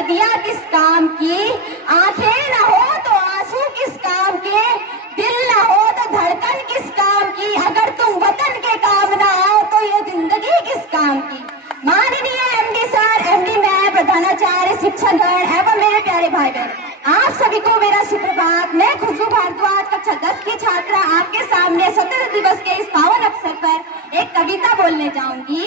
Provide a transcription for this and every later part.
नदियां किस काम की, आंखें न हो तो आंसू किस काम के, दिल न हो तो धड़कन किस काम की, अगर तुम वतन के काम ना आओ तो ये जिंदगी किस काम की। माननीय एमडी सर, एमडी मैम, प्रधानाचार्य, शिक्षकगण एवं मेरे प्यारे भाई बहन, आप सभी को मेरा सुप्रभात। मैं खुशबू भारद्वाज, कक्षा 10 की छात्रा, आपके सामने स्वतंत्रता दिवस के इस पावन अवसर पर एक कविता बोलने जाऊंगी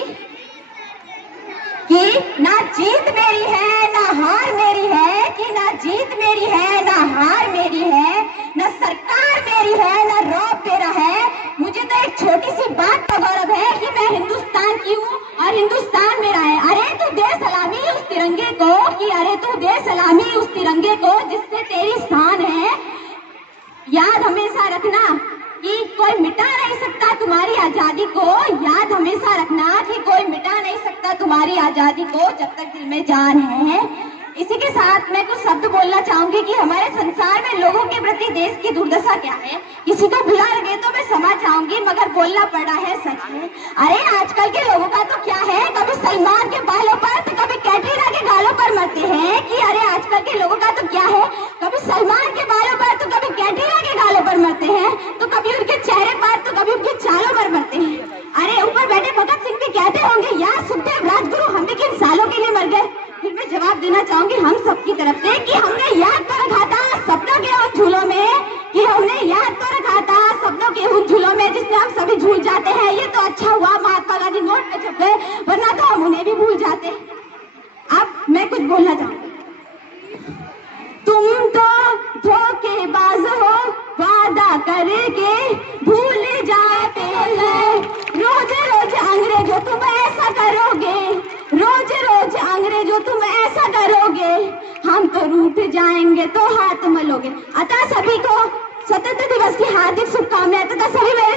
कि ना जीत मेरी है ना हार मेरी है, कि ना जीत मेरी है ना हार मेरी है, ना सरकार मेरी है ना रौब तेरा है। मुझे तो एक छोटी सी बात का गौरव है कि मैं हिंदुस्तान की हूँ और हिंदुस्तान मेरा है। अरे तू दे सलामी उस तिरंगे को, कि अरे तू दे सलामी उस तिरंगे को जिससे तेरी शान है। याद हमेशा रखना कि कोई मिटा नहीं सकता तुम्हारी आजादी को, याद हमेशा रखना कि कोई मिटा नहीं सकता तुम्हारी आजादी को जब तक दिल में जान है। इसी के साथ मैं कुछ शब्द बोलना चाहूंगी कि हमारे संसार में लोगों के प्रति देश की दुर्दशा क्या है। किसी को बुरा लगे तो मैं क्षमा चाहूंगी, मगर बोलना पड़ा है, सच है। अरे आजकल के लोगों का तो क्या है, कभी सलमान के बालों पर तो कभी कैटरीना के गालों पर मरते हैं। कि अरे आजकल के लोगों का तो क्या है, कभी सलमान के बालों पर तो कभी कैटरीना के गालों पर मरते हैं, तो कभी उनके चेहरे पर तो कभी उनके चालों पर मरते हैं। अरे ऊपर बैठे भगत सिंह भी कहते होंगे, यार सुखदेव राजगुरु हम भी किन सालों के लिए मर गए। फिर मैं जवाब देना चाहूंगी हम सबकी तरफ से कि हमने याद तो रखा था सपनों के उन झूलों में, कि हमने याद तो रखा था सपनों के उन झूलों में जिसमें हम सभी झूल जाते हैं। ये तो अच्छा हुआ महात्मा गांधी नोट पे छप गए, वरना तो हम उन्हें भी भूल जाते। अब मैं कुछ बोलना चाहूंगी। तुम तो धोखेबाज हो, वादा करके भूल जाते हैं, रोज रोज अंग्रेजों तुम ऐसा करोगे, रोज रोज अंग्रेजों तुम ऐसा करोगे, हम तो रूठ जाएंगे तो हाथ मलोगे। अतः सभी को स्वतंत्रता दिवस की हार्दिक शुभकामनाएं तथा सभी मेरे